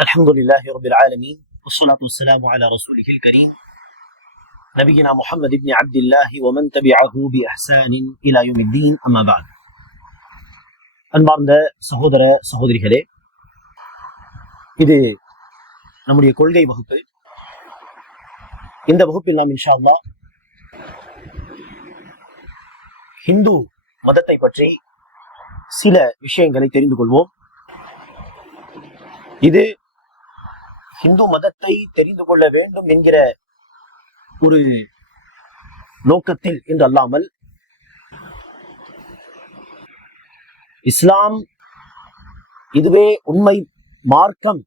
الحمد لله رب العالمين والصلاة والسلام على رسوله الكريم نبينا محمد بن عبد الله ومن تبعه بإحسان إلى يوم الدين أما بعد. அன்பார்ந்த சகோதர சகோதரிகளே, இது நம்முடைய கொள்கை வகுப்பு. இந்த வகுப்பில் நாம் இன்ஷா அல்லாஹ் ஹிந்து மதத்தை பற்றி சில விஷயங்களை தெரிந்து கொள்வோம். இது ஹிந்து மதத்தை தெரிந்து கொள்ள வேண்டும் என்கிற ஒரு நோக்கத்தில் என்று அல்லாமல், இஸ்லாம் இதுவே உண்மை மார்க்கம்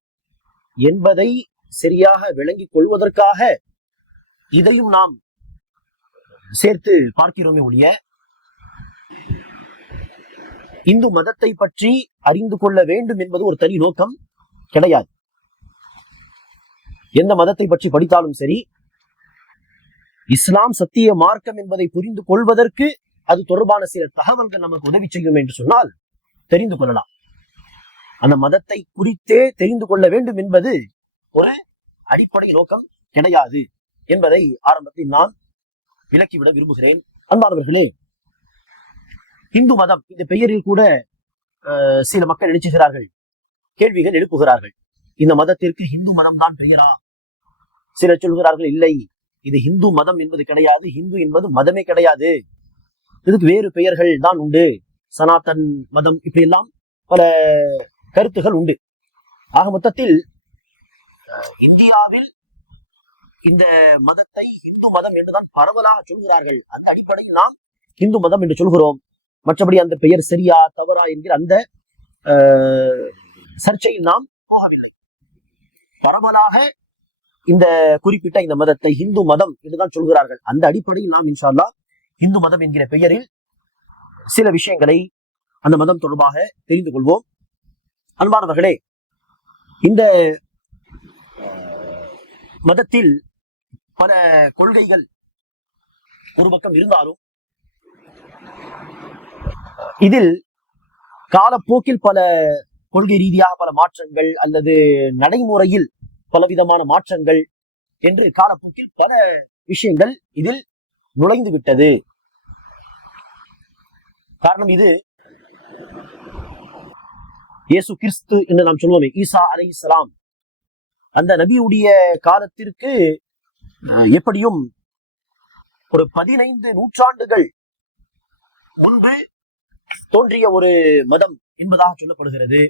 என்பதை சரியாக விளங்கிக் கொள்வதற்காக இதையும் நாம் சேர்த்து பார்க்கிறோமே ஒழிய, இந்து மதத்தை பற்றி அறிந்து கொள்ள வேண்டும் என்பது ஒரு தனி நோக்கம் கிடையாது. எந்த மதத்தை பற்றி படித்தாலும் சரி, இஸ்லாம் சத்திய மார்க்கம் என்பதை புரிந்து கொள்வதற்கு அது தொடர்பான சில தகவல்கள் நமக்கு உதவி செய்யும் என்று சொன்னால் தெரிந்து கொள்ளலாம். அந்த மதத்தை குறித்தே தெரிந்து கொள்ள வேண்டும் என்பது ஒரு அடிப்படை நோக்கம் கிடையாது என்பதை ஆரம்பத்தில் நான் விளக்கிவிட விரும்புகிறேன். அன்பானவர்களே, இந்து மதம் இந்த பெயரில் கூட சில மக்கள் நினைச்சுகிறார்கள், கேள்விகள் எழுப்புகிறார்கள். இந்த மதத்திற்கு இந்து மதம் தான் பெயரா? சிலர் சொல்கிறார்கள், இல்லை, இது இந்து மதம் என்பது கிடையாது, இந்து என்பது மதமே கிடையாது, இதுக்கு வேறு பெயர்கள் தான் உண்டு, சனாதன் மதம், இப்படி எல்லாம் பல கருத்துகள் உண்டு. ஆக மொத்தத்தில் இந்தியாவில் இந்த மதத்தை இந்து மதம் என்றுதான் பரவலாக சொல்கிறார்கள். அந்த அடிப்படையில் நாம் இந்து மதம் என்று சொல்கிறோம். மற்றபடி அந்த பெயர் சரியா தவறா என்கிற அந்த சர்ச்சையில் நாம் போகவில்லை. பரவலாக இந்த குறிப்பிட்ட இந்த மதத்தை இந்து மதம் என்றுதான் சொல்கிறார்கள். அந்த அடிப்படையில் நாம் இன்ஷா அல்லாஹ் இந்து மதம் என்கிற பெயரில் சில விஷயங்களை அந்த மதம் தொடர்பாக தெரிந்து கொள்வோம். அன்பானவர்களே, இந்த மதத்தில் பல கொள்கைகள் ஒரு பக்கம் இருந்தாலும், இதில் காலப்போக்கில் பல கொள்கை ரீதியாக பல மாற்றங்கள் அல்லது நடைமுறையில் பலவிதமான மாற்றங்கள் என்று காலப்போக்கில் பல விஷயங்கள் இதில் நுழைந்து விட்டது. காரணம், இது இயேசு கிறிஸ்து என்று நாம் சொல்லுவோமே, ஈசா அலைஹிஸ்ஸலாம், அந்த நபியுடைய காலத்திற்கு எப்படியும் ஒரு 15 நூற்றாண்டுகள் முன்பு தோன்றிய ஒரு மதம் என்பதாக சொல்லப்படுகிறது.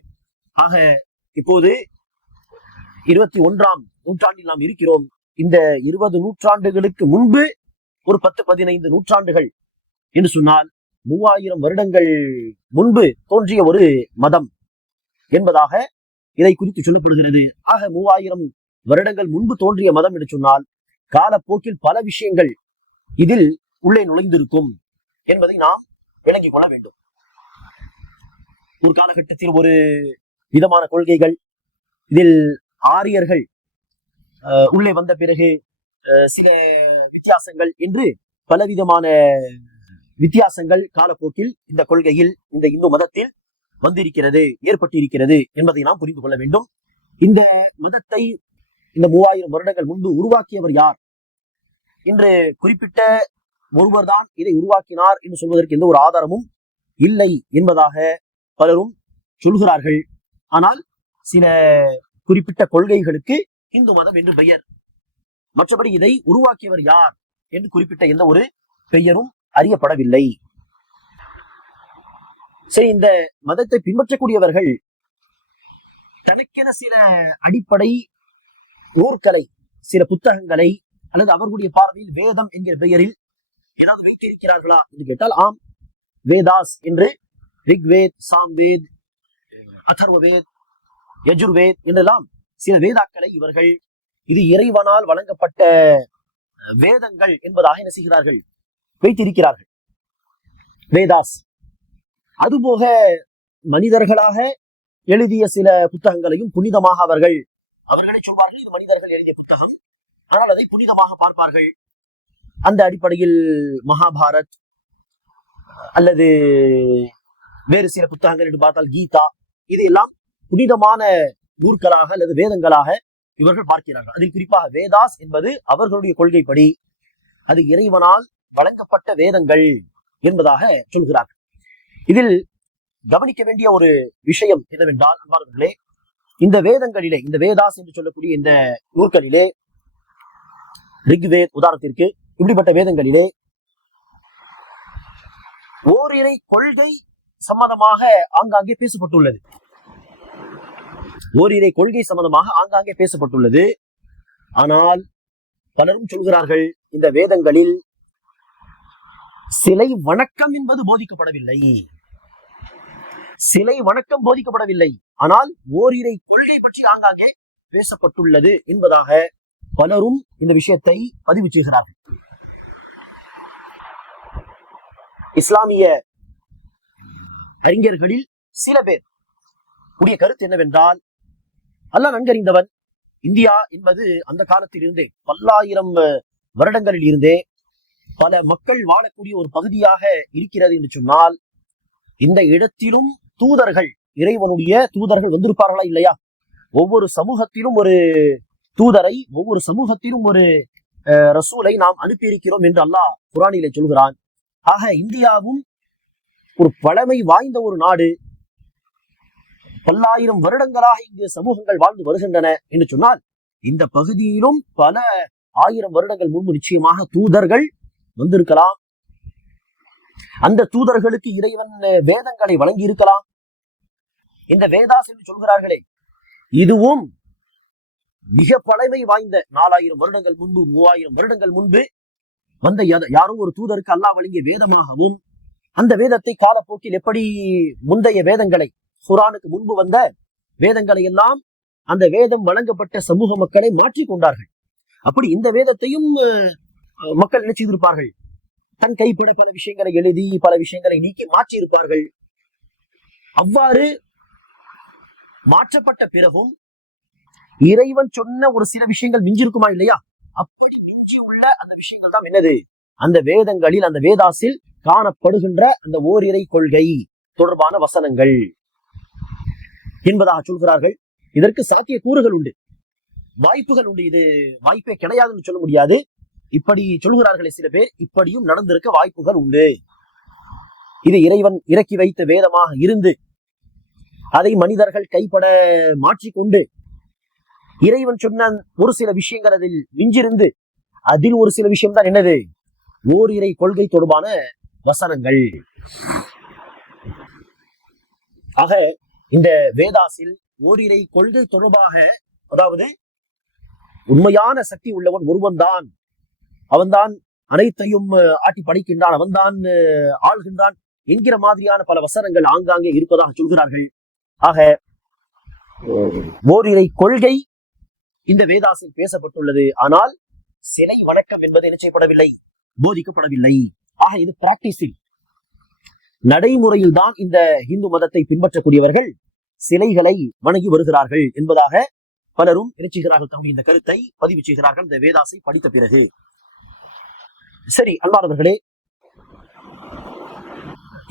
ஆக இப்போது 21ஆம் நூற்றாண்டில் நாம் இருக்கிறோம். இந்த 20 நூற்றாண்டுகளுக்கு முன்பு ஒரு 10-15 நூற்றாண்டுகள் என்று சொன்னால் 3000 வருடங்கள் முன்பு தோன்றிய ஒரு மதம் என்பதாக இதை குறித்து சொல்லப்படுகிறது. ஆக 3000 வருடங்கள் முன்பு தோன்றிய மதம் என்று சொன்னால் காலப்போக்கில் பல விஷயங்கள் இதில் உள்ளே நுழைந்திருக்கும் என்பதை நாம் விளங்கிக் கொள்ள வேண்டும். ஒரு காலகட்டத்தில் ஒரு விதமான கொள்கைகள், இதில் ஆரியர்கள் உள்ளே வந்த பிறகு சில வித்தியாசங்கள் என்று பலவிதமான வித்தியாசங்கள் காலப்போக்கில் இந்த கொள்கையில், இந்த இந்து மதத்தில் வந்திருக்கிறது, ஏற்பட்டிருக்கிறது என்பதை நாம் புரிந்து கொள்ள வேண்டும். இந்த மதத்தை இந்த 3000 வருடங்கள் முன்பு உருவாக்கியவர் யார் என்று குறிப்பிட்ட ஒருவர் தான் இதை உருவாக்கினார் என்று சொல்வதற்கு எந்த ஒரு ஆதாரமும் இல்லை என்பதாக பலரும் சொல்கிறார்கள். ஆனால் சில குறிப்பிட்ட கொள்கைகளுக்கு இந்து மதம் என்று பெயர். மற்றபடி இதை உருவாக்கியவர் யார் என்று குறிப்பிட்ட எந்த ஒரு பெயரும் அறியப்படவில்லை. சரி, இந்த மதத்தை பின்பற்றக்கூடியவர்கள் தனக்கென சில அடிப்படை நூற்களை, சில புத்தகங்களை அல்லது அவர்களுடைய பார்வையில் வேதம் என்கிற பெயரில் ஏதாவது வைத்திருக்கிறார்களா என்று கேட்டால், ஆம், வேதாஸ் என்று ரிக்வேத், சாம்வேத், அதர்வவேத், யஜுர்வேத் என்றெல்லாம் சில வேதாக்களை இவர்கள் இது இறைவனால் வழங்கப்பட்ட வேதங்கள் என்பதாக என்ன செய்கிறார்கள், வைத்திருக்கிறார்கள், வேதாஸ். அதுபோக மனிதர்களாக எழுதிய சில புத்தகங்களையும் புனிதமாக அவர்களே சொல்வார்கள், இது மனிதர்கள் எழுதிய புத்தகம், ஆனால் அதை புனிதமாக பார்ப்பார்கள். அந்த அடிப்படையில் மகாபாரத் அல்லது வேறு சில புத்தகங்கள் என்று பார்த்தால் கீதா, இது எல்லாம் புனிதமான நூற்களாக அல்லது வேதங்களாக இவர்கள் பார்க்கிறார்கள். அதில் குறிப்பாக வேதாஸ் என்பது அவர்களுடைய கொள்கைப்படி அது இறைவனால் வழங்கப்பட்ட வேதங்கள் என்பதாக சொல்கிறார்கள். இதில் கவனிக்க வேண்டிய ஒரு விஷயம் என்னவென்றால், அன்பார்களே, இந்த வேதங்களிலே, இந்த வேதாஸ் என்று சொல்லக்கூடிய இந்த நூற்களிலே, ரிக்வேத் உதாரணத்திற்கு, இப்படிப்பட்ட வேதங்களிலே ஓரிரை கொள்கை சம்பந்தமாக ஆங்காங்கே பேசப்பட்டுள்ளது. ஓரிரை கொள்கை சம்பந்தமாக ஆங்காங்கே பேசப்பட்டுள்ளது. ஆனால் பலரும் சொல்கிறார்கள், இந்த வேதங்களில் சிலை வணக்கம் என்பது போதிக்கப்படவில்லை. சிலை வணக்கம் போதிக்கப்படவில்லை, ஆனால் ஓரிரை கொள்கை பற்றி ஆங்காங்கே பேசப்பட்டுள்ளது என்பதாக பலரும் இந்த விஷயத்தை பதிவு செய்கிறார்கள். இஸ்லாமிய அறிஞர்களில் சில பேர் உடைய கருத்து என்னவென்றால், அல்லாஹ் நன்கறிந்தவன், இந்தியா என்பது அந்த காலத்தில் இருந்தே பல்லாயிரம் வருடங்களில் இருந்தே பல மக்கள் வாழக்கூடிய ஒரு பகுதியாக இருக்கிறது என்று சொன்னால், இந்த இடத்திலும் தூதர்கள், இறைவனுடைய தூதர்கள் வந்திருப்பார்களா இல்லையா? ஒவ்வொரு சமூகத்திலும் ஒரு தூதரை, ஒவ்வொரு சமூகத்திலும் ஒரு ரசூலை நாம் அனுப்பியிருக்கிறோம் என்று அல்லாஹ் குர்ஆனிலே சொல்கிறான். ஆக இந்தியாவும் ஒரு பழமை வாய்ந்த ஒரு நாடு, பல்லாயிரம் வருடங்களாக இங்கு சமூகங்கள் வாழ்ந்து வருகின்றன என்று சொன்னால், இந்த பகுதியிலும் பல ஆயிரம் வருடங்கள் முன்பு நிச்சயமாக தூதர்கள் வந்திருக்கலாம். அந்த தூதர்களுக்கு இறைவன் வேதங்களை வழங்கி இருக்கலாம். இந்த வேதாஸ் என்று சொல்கிறார்களே, இதுவும் மிக பழமை வாய்ந்த 4000 வருடங்கள் முன்பு, 3000 வருடங்கள் முன்பு வந்த யாரும் ஒரு தூதருக்கு அல்லாஹ் வழங்கிய வேதமாகவும், அந்த வேதத்தை காலப்போக்கில் எப்படி முந்தைய வேதங்களை, குர்ஆனுக்கு முன்பு வந்த வேதங்களை எல்லாம் அந்த வேதம் வழங்கப்பட்ட சமூக மக்களை மாற்றிக் கொண்டார்கள். அப்படி இந்த வேதத்தையும் மக்கள் என்ன செய்திருப்பார்கள்? தன் கைப்பட பல விஷயங்களை எழுதி, பல விஷயங்களை நீக்கி மாற்றி இருப்பார்கள். அவ்வாறு மாற்றப்பட்ட பிறகும் இறைவன் சொன்ன ஒரு சில விஷயங்கள் மிஞ்சிருக்குமா இல்லையா? அப்படி மிஞ்சி உள்ள அந்த விஷயங்கள் தான் என்னது? அந்த வேதங்களில், அந்த வேதாஸில் காணப்படுகின்ற அந்த ஓரிரை கொள்கை தொடர்பான வசனங்கள் என்பதாக சொல்கிறார்கள். இதற்கு சாத்திய கூறுகள் உண்டு, வாய்ப்புகள் உண்டு. இது வாய்ப்பே கிடையாதுன்னு சொல்ல முடியாது. இப்படி சொல்கிறார்களே சில பேர், இப்படியும் நடந்திருக்க வாய்ப்புகள் உண்டு. இது இறைவன் இறக்கி வைத்த வேதமாக இருந்து அதை மனிதர்கள் கைப்பட மாற்றிக்கொண்டு இறைவன் சொன்ன ஒரு சில விஷயங்கள் அதில் மிஞ்சிருந்து, அதில் ஒரு சில விஷயம் தான் என்னது? ஓரிரை கொள்கை தொடர்பான வசனங்கள். ஆக இந்த வேதாஸில் ஓரிரை கொள்கை தொடர்பாக, அதாவது உண்மையான சக்தி உள்ளவன் ஒருவன் தான், அவன்தான் அனைத்தையும் ஆட்டி படைக்கின்றான், அவன்தான் ஆள்கின்றான் என்கிற மாதிரியான பல வசனங்கள் ஆங்காங்கே இருப்பதாக சொல்கிறார்கள். ஆக ஓரிரை கொள்கை இந்த வேதாஸில் பேசப்பட்டுள்ளது. ஆனால் சிலை வணக்கம் என்பது என்ன செய்யப்படவில்லை? போதிக்கப்படவில்லை. ஆக இது பிராக்டிஸில், நடைமுறையில் தான் இந்த இந்து மதத்தை பின்பற்றக்கூடியவர்கள் சிலைகளை வணங்கி வருகிறார்கள் என்பதாக பலரும் நினைச்சுகிறார்கள். தம்முடைய இந்த கருத்தை பதிவு செய்கிறார்கள் இந்த வேதாஸை படித்த பிறகு. சரி அன்பானவர்களே,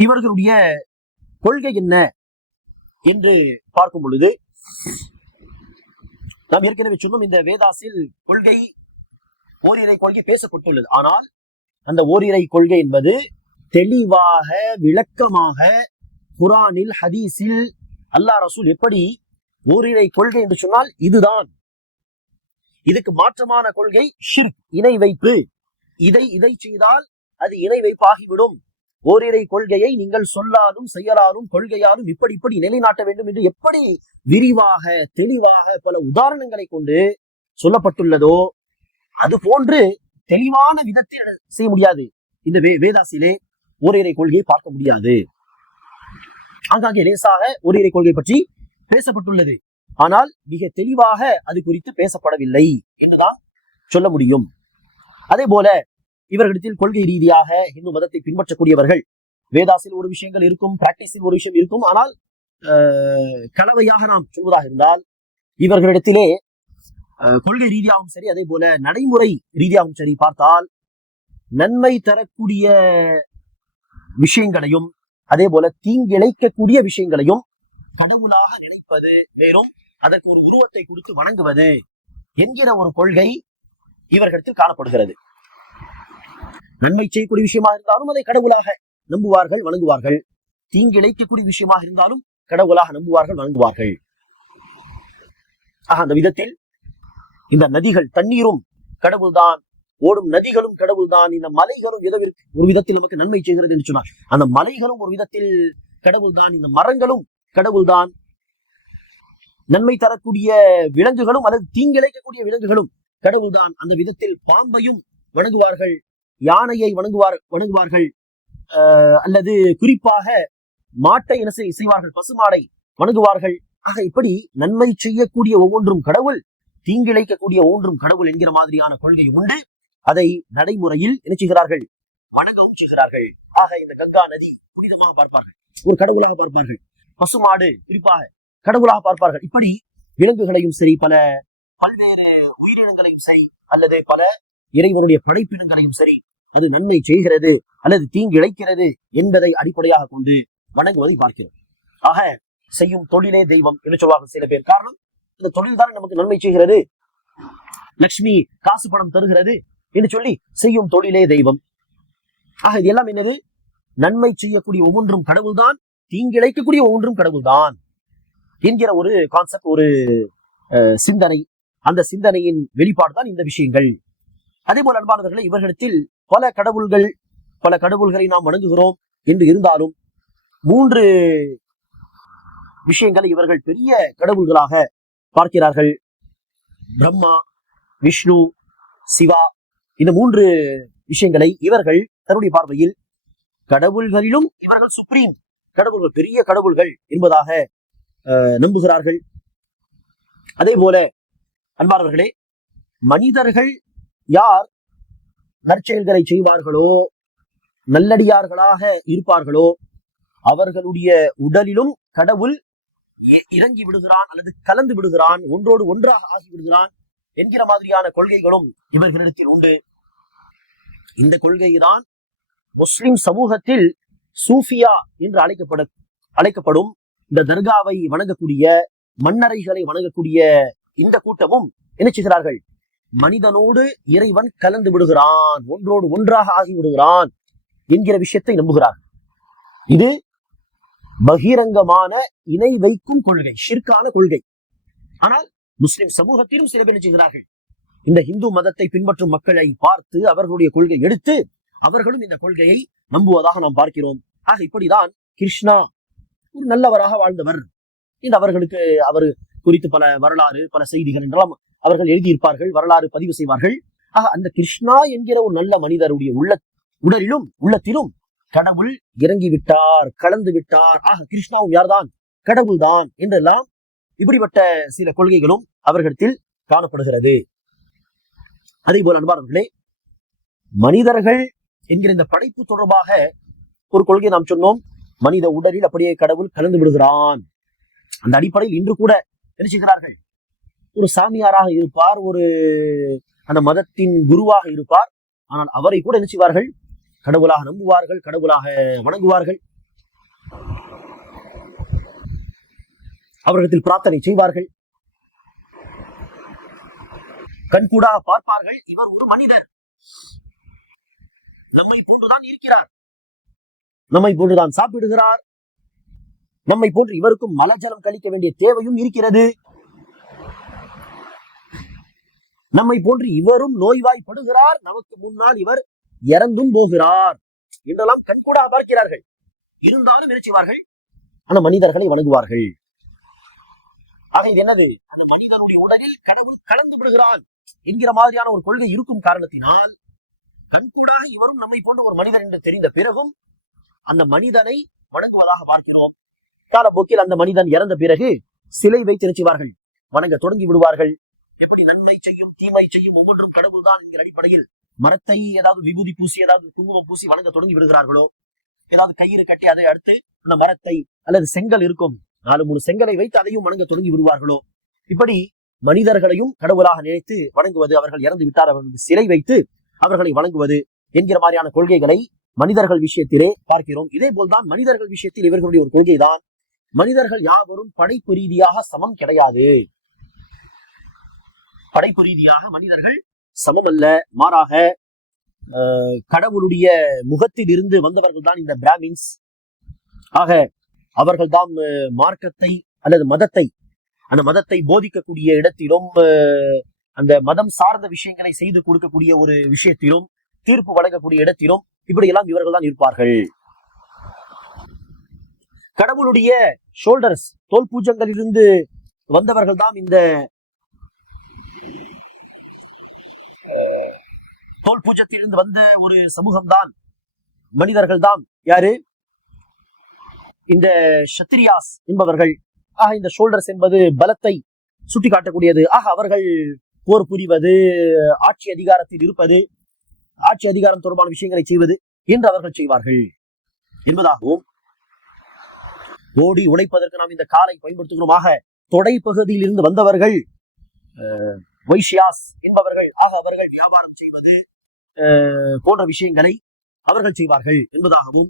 இவர்களுடைய கொள்கை என்ன என்று பார்க்கும் பொழுது, நாம் ஏற்கனவே சொன்னோம், இந்த வேதாஸில் கொள்கை, ஓரிரை கொள்கை பேசப்பட்டுள்ளது. ஆனால் அந்த ஓரிரை கொள்கை என்பது தெளிவாக, விளக்கமாக குர்ஆனில், ஹதீஸில் அல்லாஹ் ரசூல் எப்படி ஓரிரை கொள்கை என்று சொன்னால் இதுதான், இதுக்கு மாற்றமான கொள்கை ஷிர்க், இணை வைப்பு, இதை செய்தால் அது இணை வைப்பாகிவிடும், ஓரிரை கொள்கையை நீங்கள் சொல்லாலும் செயலாலும் கொள்கையாலும் இப்படி நிலைநாட்ட வேண்டும் என்று எப்படி விரிவாக, தெளிவாக பல உதாரணங்களை கொண்டு சொல்லப்பட்டுள்ளதோ, அது போன்று தெளிவான விதத்தில் செய்ய முடியாது. இந்த வேதாஸிலே ஓரிரை கொள்கையை பார்க்க முடியாது. ஆங்காங்கே லேசாக ஓரிரை கொள்கை பற்றி பேசப்பட்டுள்ளது, ஆனால் மிக தெளிவாக அது குறித்து பேசப்படவில்லை என்றுதான் சொல்ல முடியும். அதே போல இவர்களிடத்தில் கொள்கை ரீதியாக இந்து மதத்தை பின்பற்றக்கூடியவர்கள், வேதாஸில் ஒரு விஷயங்கள் இருக்கும், பிராக்டிஸில் ஒரு விஷயம் இருக்கும். ஆனால் கலவையாக நாம் சொல்வதாக இருந்தால், இவர்களிடத்திலே கொள்கை ரீதியாகவும் சரி, அதே போல நடைமுறை ரீதியாகவும் சரி பார்த்தால், நன்மை தரக்கூடிய விஷயங்களையும் அதே போல தீங்கிழைக்கக்கூடிய விஷயங்களையும் கடவுளாக நினைப்பது வேறும், அதற்கு ஒரு உருவத்தை கொடுத்து வணங்குவது என்கிற ஒரு கொள்கை இவர்களிடத்தில் காணப்படுகிறது. நன்மை செய்யக்கூடிய விஷயமா இருந்தாலும் அதை கடவுளாக நம்புவார்கள், வணங்குவார்கள். தீங்கு இழைக்கக்கூடிய விஷயமாக இருந்தாலும் கடவுளாக நம்புவார்கள், வணங்குவார்கள். அந்த விதத்தில் இந்த நதிகள், தண்ணீரும் கடவுள்தான், ஓடும் நதிகளும் கடவுள்தான், இந்த மலைகளும் ஏதோ ஒரு விதத்தில் நமக்கு நன்மை செய்கிறது என்று சொன்னார். அந்த மலைகளும் ஒரு விதத்தில் கடவுள்தான், இந்த மரங்களும் கடவுள்தான், நன்மை தரக்கூடிய விலங்குகளும் அல்லது தீங்கிழைக்கக்கூடிய விலங்குகளும் கடவுள்தான். அந்த விதத்தில் பாம்பையும் வணங்குவார்கள், யானையை வணங்குவார்கள், அல்லது குறிப்பாக மாட்டை என்ன செய்வார்கள், பசுமாடை வணங்குவார்கள். ஆக இப்படி நன்மை செய்யக்கூடிய ஒவ்வொன்றும் கடவுள், தீங்கிழைக்கக்கூடிய ஒவ்வொன்றும் கடவுள் என்கிற மாதிரியான கொள்கை உண்டு. அதை நடைமுறையில் என்ன செய்கிறார்கள், வணங்கவும் செய்கிறார்கள். ஆக இந்த கங்கா நதி புனிதமாக பார்ப்பார்கள், ஒரு கடவுளாக பார்ப்பார்கள். பசுமாடு குறிப்பாக கடவுளாக பார்ப்பார்கள். இப்படி விலங்குகளையும் சரி, பல்வேறு உயிரினங்களையும் சரி, அல்லது பல இறைவனுடைய படைப்பினங்களையும் சரி, அது நன்மை செய்கிறது அல்லது தீங்கு இழைக்கிறது என்பதை அடிப்படையாக கொண்டு வணங்குவதை பார்க்கிறோம். ஆக செய்யும் தொழிலே தெய்வம் என்று சொல்வார்கள் சில பேர். காரணம், இந்த தொழில் தான் நமக்கு நன்மை செய்கிறது, லட்சுமி காசு பணம் தருகிறது என்று சொல்லி செய்யும் தொழிலே தெய்வம். ஆக இது எல்லாம் என்னது, நன்மை செய்யக்கூடிய ஒவ்வொன்றும் கடவுள்தான், தீங்கிழைக்கக்கூடிய ஒவ்வொன்றும் கடவுள்தான் என்கிற ஒரு கான்செப்ட், ஒரு சிந்தனை. அந்த சிந்தனையின் வெளிப்பாடு தான் இந்த விஷயங்கள். அதே போல அன்பானவர்களை, இவர்களிடத்தில் பல கடவுள்களை நாம் வணங்குகிறோம் என்று இருந்தாலும் 3 விஷயங்களை இவர்கள் பெரிய கடவுள்களாக பார்க்கிறார்கள். பிரம்மா, விஷ்ணு, சிவா, இந்த 3 விஷயங்களை இவர்கள் தன்னுடைய பார்வையில் கடவுள்களிலும் இவர்கள் சுப்ரீம் கடவுள்கள், பெரிய கடவுள்கள் என்பதாக நம்புகிறார்கள். அதே போல அன்பானவர்களே, மனிதர்கள் யார் நற்செயல்களை செய்வார்களோ, நல்லடியார்களாக இருப்பார்களோ, அவர்களுடைய உடலிலும் கடவுள் இறங்கி விடுகிறான் அல்லது கலந்து விடுகிறான், ஒன்றோடு ஒன்றாக ஆகி விடுகிறான் என்கிற மாதிரியான கொள்கைகளும் இவர்களிடத்தில் உண்டு. இந்த கொள்கைதான் முஸ்லிம் சமூகத்தில் சூஃபியா என்று அழைக்கப்படும் இந்த தர்காவை வணங்கக்கூடிய, மன்னரைகளை வணங்கக்கூடிய இந்த கூட்டமும் என்ன செய்கிறார்கள், மனிதனோடு இறைவன் கலந்து விடுகிறான், ஒன்றோடு ஒன்றாக ஆகி விடுகிறான் என்கிற விஷயத்தை நம்புகிறார். இது பகிரங்கமான இணை வைக்கும் கொள்கை, ஷிர்கான கொள்கை. ஆனால் முஸ்லிம் சமூகத்திலும் சில பேர் செய்கிறார்கள், இந்த இந்து மதத்தை பின்பற்றும் மக்களை பார்த்து அவர்களுடைய கொள்கை எடுத்து அவர்களும் இந்த கொள்கையை நம்புவதாக நாம் பார்க்கிறோம். ஆக இப்படிதான் கிருஷ்ணா ஒரு நல்லவராக வாழ்ந்தவர் இந்த அவர்களுக்கு அவர் குறித்து பல வரலாறு, பல செய்திகள் என்றெல்லாம் அவர்கள் எழுதியிருப்பார்கள், வரலாறு பதிவு செய்வார்கள். ஆக அந்த கிருஷ்ணா என்கிற ஒரு நல்ல மனிதருடைய உள்ளத்திலும் கடவுள் இறங்கி விட்டார், கலந்து விட்டார். ஆக கிருஷ்ணாவும் யார்தான், கடவுள் தான் என்றெல்லாம் இப்படிப்பட்ட சில கொள்கைகளும் அவர்களிடத்தில் காணப்படுகிறது. அதே போல அன்பானவர்களே, மனிதர்கள் என்கிற இந்த படைப்பு தொடர்பாக ஒரு கொள்கை நாம் சொன்னோம். மனித உடலில் அப்படியே கடவுள் கலந்து விடுகிறான். அந்த அடிப்படையில் இன்று கூட என்ன செய்கிறார்கள், ஒரு சாமியாராக இருப்பார், ஒரு அந்த மதத்தின் குருவாக இருப்பார், ஆனால் அவரை கூட என்ன செய்வார்கள், கடவுளாக நம்புவார்கள், கடவுளாக வணங்குவார்கள், அவர்களிடத்தில் பிரார்த்தனை செய்வார்கள், கண்கூடாக பார்ப்பார்கள். இவர் ஒரு மனிதர், நம்மை போன்றுதான் இருக்கிறார், நம்மை போன்றுதான் சாப்பிடுகிறார், நம்மை போன்று இவருக்கும் மலஜலம் கழிக்க வேண்டிய தேவையும் இருக்கிறது, நம்மை போன்று இவரும் நோய்வாய்ப்படுகிறார், நமக்கு முன்னால் இவர் இறந்தும் போகிறார் என்றெல்லாம் கண்கூடாக பார்க்கிறார்கள். இருந்தாலும் என்ன செய்வார்கள், அந்த மனிதர்களை வணங்குவார்கள். ஆக இது என்னது, அந்த மனிதனுடைய உடலில் கடவுள் கலந்து விடுகிறான் என்கிற மாதிரியான ஒரு கொள்கை இருக்கும் காரணத்தினால் கண்கூடாக இவரும் நம்மை போன்ற ஒரு மனிதர் என்று தெரிந்த பிறகும் அந்த மனிதனை வணங்குவதாக பார்க்கிறோம். காலப்போக்கில் அந்த மனிதன் இறந்த பிறகு சிலை வைத்து நினைச்சுவார்கள், வணங்க தொடங்கி விடுவார்கள். எப்படி நன்மை செய்யும் தீமை செய்யும் ஒவ்வொன்றும் கடவுள் தான் என்கிற அடிப்படையில் மரத்தை ஏதாவது விபூதி பூசி, ஏதாவது குங்குமம் பூசி வணங்க தொடங்கி விடுகிறார்களோ, ஏதாவது கயிறு கட்டி அதை அடுத்து அந்த மரத்தை அல்லது செங்கல் இருக்கும் 4-3 செங்கலை வைத்து அதையும் வணங்க தொடங்கி விடுவார்களோ, இப்படி மனிதர்களையும் கடவுளாக நினைத்து வணங்குவது, அவர்கள் இறந்து விட்டார் அவர்களுக்கு சிலை வைத்து அவர்களை வணங்குவது என்கிற மாதிரியான கொள்கைகளை மனிதர்கள் விஷயத்திலே பார்க்கிறோம். இதே போல்தான் மனிதர்கள் விஷயத்தில் இவர்களுடைய ஒரு கொள்கைதான், மனிதர்கள் யாவரும் படைப்பு ரீதியாக சமம் கிடையாது. படைப்பு ரீதியாக மனிதர்கள் சமம் அல்ல. மாறாக கடவுளுடைய முகத்தில் இருந்து வந்தவர்கள் தான் இந்த பிராமின்ஸ். ஆக அவர்கள் தான் மார்க்கத்தை அல்லது மதத்தை, அந்த மதத்தை போதிக்கக்கூடிய இடத்திலும், அந்த மதம் சார்ந்த விஷயங்களை செய்து கொடுக்கக்கூடிய ஒரு விஷயத்திலும், தீர்ப்பு வழங்கக்கூடிய இடத்திலும் இப்படியெல்லாம் இவர்கள் தான் இருப்பார்கள். கடவுளுடைய ஷோல்டர்ஸ், தோல் பூஜங்களிலிருந்து வந்தவர்கள் தான் இந்த தோல் பூஜத்திலிருந்து வந்த ஒரு சமூகம் தான், மனிதர்கள் தான். யாரு? இந்த ஷத்ரியாஸ் என்பவர்கள். ஆக இந்த ஷோல்டர்ஸ் என்பது பலத்தை சுட்டி காட்டக்கூடியது. ஆக அவர்கள் போர் புரிவது, ஆட்சி அதிகாரத்தில் இருப்பது, ஆட்சி அதிகாரம் தொடர்பான விஷயங்களை செய்வது என்று அவர்கள் செய்வார்கள் என்பதாகவும், ஓடி உழைப்பதற்கு நாம் இந்த காலை பயன்படுத்துகிறோம். ஆக தொடை பகுதியில் இருந்து வந்தவர்கள் வைஷ்யாஸ் என்பவர்கள். ஆக அவர்கள் வியாபாரம் செய்வது போன்ற விஷயங்களை அவர்கள் செய்வார்கள் என்பதாகவும்,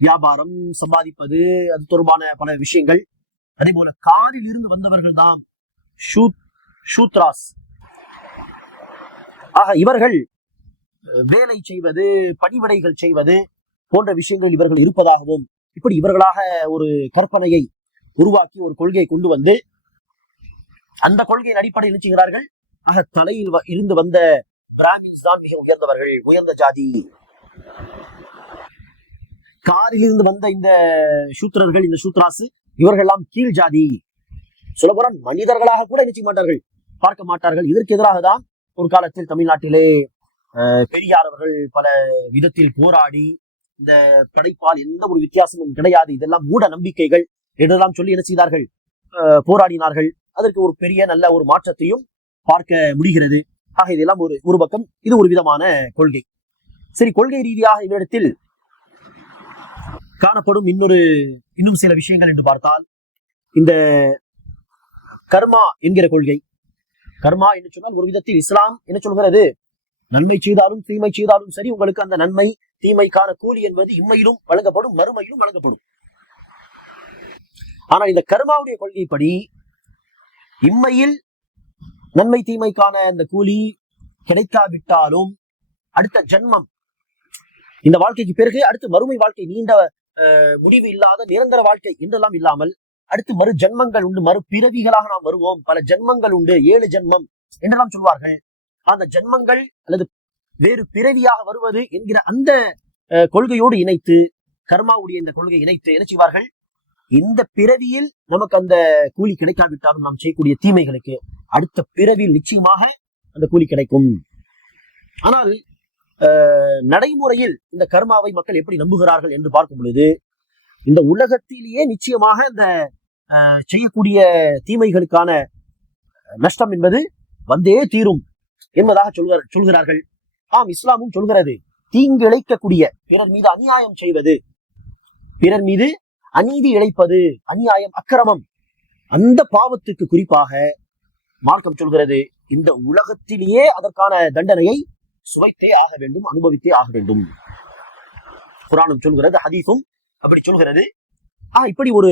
வியாபாரம், சம்பாதிப்பது, அது தொடர்பான பல விஷயங்கள். அதே போல காரில் இருந்து வந்தவர்கள் தான் ஷூத்ராஸ். ஆக இவர்கள் வேலை செய்வது, பணிவிடைகள் செய்வது போன்ற விஷயங்கள் இவர்கள் இருப்பதாகவும், இப்படி இவர்களாக ஒரு கற்பனையை உருவாக்கி ஒரு கொள்கையை கொண்டு வந்து அந்த கொள்கையின் அடிப்படையில் நினைச்சுகிறார்கள். ஆக தலையில் இருந்து வந்த பிராமின்ஸ் தான் மிக உயர்ந்தவர்கள், உயர்ந்த ஜாதி. காரில் இருந்து வந்த இந்த சூத்திரர்கள், இந்த சூத்ராசு, இவர்கள் எல்லாம் கீழ் ஜாதி. சொல்லப்போனால் மனிதர்களாக கூட நிச்சய மாட்டார்கள், பார்க்க மாட்டார்கள். இதற்கு எதிராக தான் ஒரு காலத்தில் தமிழ்நாட்டிலே பெரியார் அவர்கள் பல விதத்தில் போராடி, இந்த படைப்பால் எந்த ஒரு வித்தியாசமும் கிடையாது, இதெல்லாம் மூட நம்பிக்கைகள் என்றெல்லாம் சொல்லி என்ன செய்தார்கள்? போராடினார்கள். அதற்கு ஒரு பெரிய நல்ல ஒரு மாற்றத்தையும் பார்க்க முடிகிறது. ஆக இதெல்லாம் ஒரு பக்கம். இது ஒரு விதமான கொள்கை. சரி, கொள்கை ரீதியாக இவ்விடத்தில் காணப்படும் இன்னும் சில விஷயங்கள் என்று பார்த்தால், இந்த கர்மா என்கிற கொள்கை. கர்மா என்று சொன்னால் ஒரு விதத்தில் இஸ்லாம் என்ன சொல்கிறது? நன்மை செய்தாலும் தீமை செய்தாலும் சரி, உங்களுக்கு அந்த நன்மை தீமைக்கான கூலி என்பது இம்மையிலும் வழங்கப்படும், மறுமையிலும் வழங்கப்படும். ஆனால் இந்த கர்மாவுடைய கொள்கைப்படி இம்மையில் நன்மை தீமைக்கான அந்த கூலி கிடைக்காவிட்டாலும் அடுத்த ஜென்மம், இந்த வாழ்க்கைக்கு பிறகு அடுத்து மறுமை வாழ்க்கை, நீண்ட முடிவு இல்லாத நிரந்தர வாழ்க்கை என்றெல்லாம் இல்லாமல் அடுத்து மறு ஜென்மங்கள் உண்டு, மறு பிறவிகளாக நாம் வருவோம், பல ஜென்மங்கள் உண்டு, 7 ஜென்மம் என்றெல்லாம் சொல்வார்கள். அந்த ஜென்மங்கள் அல்லது வேறு பிறவியாக வருவது என்கிற அந்த கொள்கையோடு இணைத்து, கர்மாவுடைய இந்த கொள்கை இணைத்து என்ன செய்வார்கள்? இந்த பிறவியில் நமக்கு அந்த கூலி கிடைக்காவிட்டாலும் நாம் செய்யக்கூடிய தீமைகளுக்கு அடுத்த பிறவியில் நிச்சயமாக அந்த கூலி கிடைக்கும். ஆனால் நடைமுறையில் இந்த கர்மாவை மக்கள் எப்படி நம்புகிறார்கள் என்று பார்க்கும் பொழுது, இந்த உலகத்திலேயே நிச்சயமாக இந்த செய்யக்கூடிய தீமைகளுக்கான நஷ்டம் என்பது வந்தே தீரும் என்பதாக சொல்கிறார்கள். ஆம், இஸ்லாமும் சொல்கிறது, தீங்கு இழைக்கக்கூடிய, பிறர் மீது அநியாயம் செய்வது, பிறர் மீது அநீதி இழைப்பது, அநியாயம், அக்கிரமம், அந்த பாவத்துக்கு குறிப்பாக மார்க்கம் சொல்கிறது, இந்த உலகத்திலேயே அதற்கான தண்டனையை சுவைத்தே ஆக வேண்டும், அனுபவித்தே ஆக வேண்டும். குர்ஆனும் சொல்கிறது, ஹதீஸும் அப்படி சொல்கிறது. இப்படி ஒரு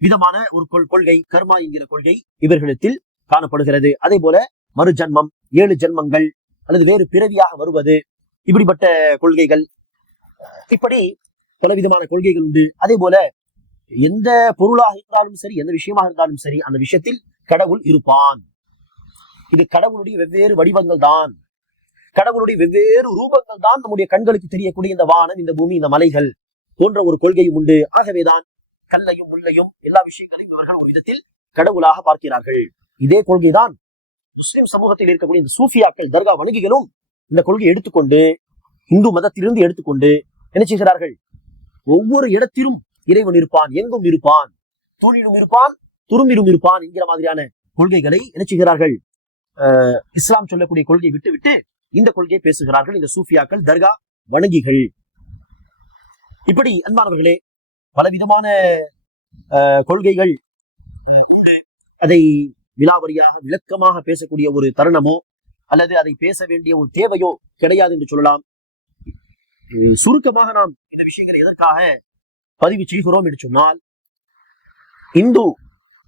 விதமான ஒரு கொள்கை, கர்மா என்கிற கொள்கை இவர்களிடத்தில் காணப்படுகிறது. அதே போல மறு ஜன்மம், 7 ஜென்மங்கள் அல்லது வேறு பிறவியாக வருவது, இப்படிப்பட்ட கொள்கைகள், இப்படி பல விதமான கொள்கைகள் உண்டு. அதே போல எந்த பொருளாக இருந்தாலும் சரி, எந்த விஷயமாக இருந்தாலும் சரி, அந்த விஷயத்தில் கடவுள் இருப்பான். இது கடவுளுடைய வெவ்வேறு வடிவங்கள் தான், கடவுளுடைய வெவ்வேறு ரூபங்கள் தான் நம்முடைய கண்களுக்கு தெரியக்கூடிய இந்த வானம், இந்த பூமி, இந்த மலைகள் போன்ற ஒரு கொள்கையும் உண்டு. ஆகவேதான் கல்லையும் முள்ளையும் எல்லா விஷயங்களையும் இவர்கள் ஒரு விதத்தில் கடவுளாக பார்க்கிறார்கள். இதே கொள்கைதான் முஸ்லிம் சமூகத்தில் இருக்கக்கூடிய இந்த சூஃபியாக்கள், தர்கா வணங்கிகளும் இந்த கொள்கையை எடுத்துக்கொண்டு, இந்து மதத்திலிருந்து எடுத்துக்கொண்டு என்ன செய்கிறார்கள்? ஒவ்வொரு இடத்திலும் இறைவன் இருப்பான், எங்கும் இருப்பான், தூணிலும் இருப்பான், துரும்பிலும் இருப்பான் என்கிற மாதிரியான கொள்கைகளை என்ன செய்கிறார்கள்? இஸ்லாம் சொல்லக்கூடிய கொள்கையை விட்டுவிட்டு இந்த கொள்கையை பேசுகிறார்கள் இந்த சூஃபியாக்கள், தர்கா வணங்கிகள். இப்படி அன்பானவர்களே, பலவிதமான கொள்கைகள் உண்டு. அதை விலாவரியாக விளக்கமாக பேசக்கூடிய ஒரு தருணமோ அல்லது அதை பேச வேண்டிய ஒரு தேவையோ கிடையாது என்று சொல்லலாம். சுருக்கமாக நாம் இந்த விஷயங்களை எதற்காக பதிவு செய்கிறோம் என்று சொன்னால், இந்து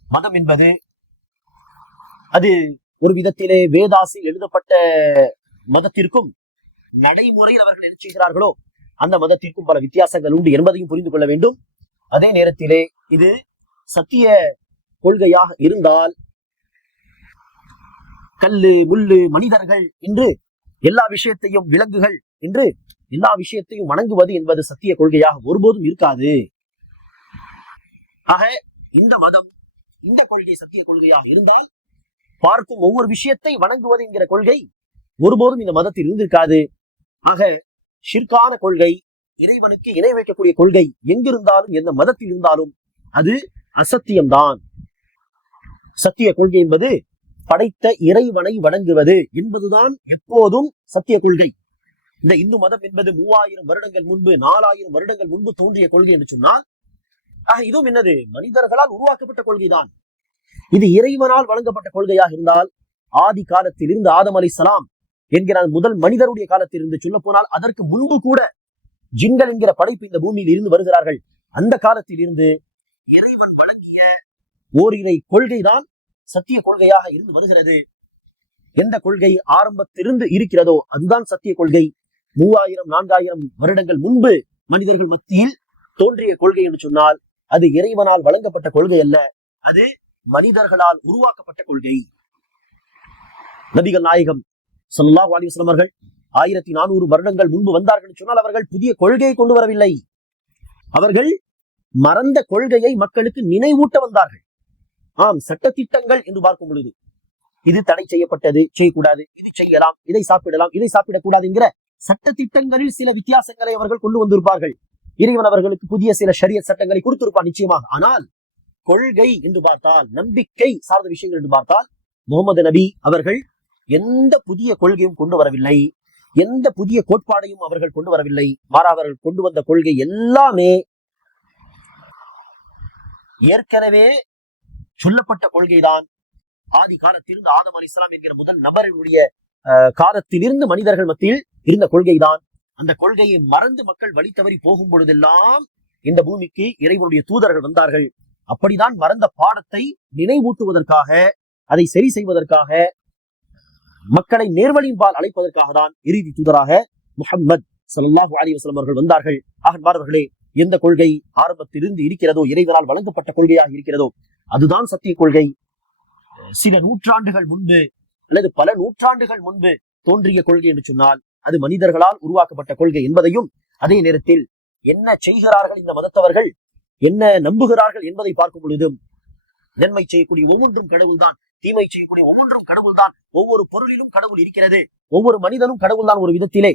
மதம் என்பது அது ஒரு விதத்திலே வேதாசில் எழுதப்பட்ட மதத்திற்கும் நடைமுறையில் அவர்கள் என்ன செய்கிறார்களோ அந்த மதத்திற்கும் பல வித்தியாசங்கள் உண்டு என்பதையும் புரிந்து கொள்ள வேண்டும். அதே நேரத்திலே இது சத்திய கொள்கையாக இருந்தால் கல்லு முள்ளு மனிதர்கள் என்று எல்லா விஷயத்தையும் விலங்குகள் என்று எல்லா விஷயத்தையும் வணங்குவது என்பது சத்திய கொள்கையாக ஒருபோதும் இருக்காது. ஆக இந்த மதம் இந்த கொள்கை சத்திய கொள்கையாக இருந்தால் பார்க்கும் ஒவ்வொரு விஷயத்தை வணங்குவது என்கிற கொள்கை ஒருபோதும் இந்த மதத்தில் இருந்திருக்காது. ஆக ஷிர்கான கொள்கை, இறைவனுக்கு இணை வைக்கக்கூடிய கொள்கை எங்கிருந்தாலும் எந்த மதத்தில் இருந்தாலும் அது அசத்தியம்தான். சத்திய கொள்கை என்பது படைத்த இறைவனை வணங்குவது என்பதுதான் எப்போதும் சத்திய கொள்கை. இந்த இந்து மதம் என்பது 3000 வருடங்கள் முன்பு 4000 வருடங்கள் முன்பு தோன்றிய கொள்கை என்று சொன்னால் இதுவும் என்னது மனிதர்களால் உருவாக்கப்பட்ட கொள்கைதான். இது இறைவனால் வழங்கப்பட்ட கொள்கையாக இருந்தால் ஆதி காலத்தில் இருந்து ஆதம் அலைஹிஸ்ஸலாம் என்கிற முதல் மனிதருடைய காலத்தில் இருந்து சொல்ல போனால் அதற்கு முன்பு கூட ஜின்கள் என்கிற படைப்பு இந்த பூமியில் இருந்து வருகிறார்கள். அந்த காலத்தில் இருந்து இறைவன் வழங்கிய ஓரிரை கொள்கைதான் சத்திய கொள்கையாக இருந்து வருகிறது. எந்த கொள்கை ஆரம்பத்திலிருந்து இருக்கிறதோ அதுதான் சத்திய கொள்கை. 3000 4000 வருடங்கள் முன்பு மனிதர்கள் மத்தியில் தோன்றிய கொள்கை என்று சொன்னால் அது இறைவனால் வழங்கப்பட்ட கொள்கை அல்ல, அது மனிதர்களால் உருவாக்கப்பட்ட கொள்கை. நபிகள் நாயகம் ஸல்லல்லாஹு அலைஹி வஸல்லம் அவர்கள் 1400 வருடங்கள் முன்பு வந்தார்கள் சொன்னால் அவர்கள் புதிய கொள்கையை கொண்டு வரவில்லை. அவர்கள் மறந்த கொள்கையை மக்களுக்கு நினைவூட்ட வந்தார்கள். சட்டத்திட்டங்கள் என்று பார்க்கும் பொழுது இது தடை செய்யப்பட்டது, செய்யக்கூடாது, இது செய்யலாம், இதை சாப்பிடலாம், இதை சாப்பிடக்கூடாது என்கிற சட்டத்திட்டங்களில் சில வித்தியாசங்களை அவர்கள் கொண்டு வந்திருப்பார்கள். இறைவன் அவர்களுக்கு புதிய சில ஷரியத் சட்டங்களை கொடுத்திருப்பார் நிச்சயமாக. ஆனால் கொள்கை என்று பார்த்தால், நம்பிக்கை சார்ந்த விஷயங்கள் என்று பார்த்தால் முகமது நபி அவர்கள் எந்த புதிய கொள்கையும் கொண்டு வரவில்லை, எந்த புதிய கோட்பாடையும் அவர்கள் கொண்டு வரவில்லை. மாறாக அவர்கள் கொண்டு வந்த கொள்கை எல்லாமே ஏற்கனவே சொல்லப்பட்ட கொள்கைதான். ஆதி காலத்திலிருந்து ஆதம் அலைஹிஸ்ஸலாம் என்கிற முதல் நபர்களுடைய காலத்திலிருந்து மனிதர்கள் மத்தியில் இருந்த கொள்கைதான். அந்த கொள்கையை மறந்து மக்கள் வழி தவறி போகும் பொழுதெல்லாம் இந்த பூமிக்கு இறைவனுடைய தூதர்கள் வந்தார்கள். அப்படிதான் மறந்த பாடத்தை நினைவூட்டுவதற்காக, அதை சரி செய்வதற்காக, மக்களை நேர்வழியின்பால் அழைப்பதற்காக தான் இறுதி தூதராக முஹம்மது ஸல்லல்லாஹு அலைஹி வஸல்லம் அவர்கள் வந்தார்கள். ஆகவே எந்த கொள்கை ஆரம்பத்திலிருந்து இருக்கிறதோ, இறைவனால் வழங்கப்பட்ட கொள்கையாக இருக்கிறதோ அதுதான் சத்திய கொள்கை. சில நூற்றாண்டுகள் முன்பு அல்லது பல நூற்றாண்டுகள் முன்பு தோன்றிய கொள்கை என்று சொன்னால் அது மனிதர்களால் உருவாக்கப்பட்ட கொள்கை என்பதையும், அதே நேரத்தில் என்ன செய்கிறார்கள் இந்த மதத்தவர்கள், என்ன நம்புகிறார்கள் என்பதை பார்க்கும் பொழுதும் நன்மை செய்யக்கூடிய ஒவ்வொன்றும் கடவுள் தான், தீமை செய்யக்கூடிய ஒவ்வொன்றும் கடவுள் தான், ஒவ்வொரு பொருளிலும் கடவுள் இருக்கிறது, ஒவ்வொரு மனிதனும் கடவுள் தான் ஒரு விதத்திலே,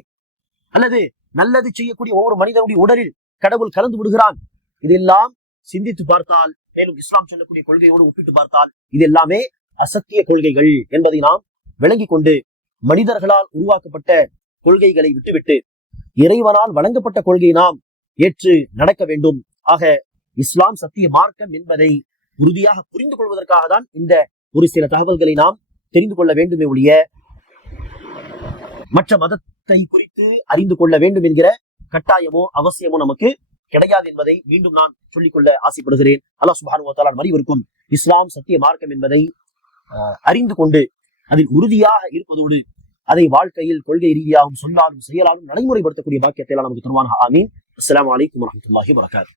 அல்லது நல்லது செய்யக்கூடிய ஒவ்வொரு மனிதனுடைய உடலில் கடவுள் கலந்து விடுகிறான். இதெல்லாம் சிந்தித்து பார்த்தால், மேலும் இஸ்லாம் சொல்லக்கூடிய கொள்கையோடு ஒப்பிட்டு பார்த்தால் இது எல்லாமே அசத்திய கொள்கைகள் என்பதை நாம் விளங்கிக் கொண்டு மனிதர்களால் உருவாக்கப்பட்ட கொள்கைகளை விட்டுவிட்டு இறைவனால் வழங்கப்பட்ட கொள்கையை நாம் ஏற்று நடக்க வேண்டும். ஆக இஸ்லாம் சத்திய மார்க்கம் என்பதை உறுதியாக புரிந்து கொள்வதற்காக தான் இந்த ஒரு சில தகவல்களை நாம் தெரிந்து கொள்ள வேண்டுமே ஒழிய மற்ற மதத்தை குறித்து அறிந்து கொள்ள வேண்டும் என்கிற கட்டாயமோ அவசியமோ நமக்கு கிடையாது என்பதை மீண்டும் நான் சொல்லிக்கொள்ள ஆசைப்படுகிறேன். அல்லாஹ் சுப்ஹானஹு வ தஆலா அனைவருக்கும் இஸ்லாம் சத்திய மார்க்கம் என்பதை அறிந்து கொண்டு அதில் உறுதியாக இருப்பதோடு அதை வாழ்க்கையில் கொள்கை ரீதியாகவும் சொல்லாலும் செயலாலும் நடைமுறைப்படுத்தக்கூடிய பாக்கியத்தை நமக்கு தருவானாக. ஆமீன். அஸ்ஸலாமு அலைக்கும் வரஹ்மத்துல்லாஹி வபரகாத்துஹு.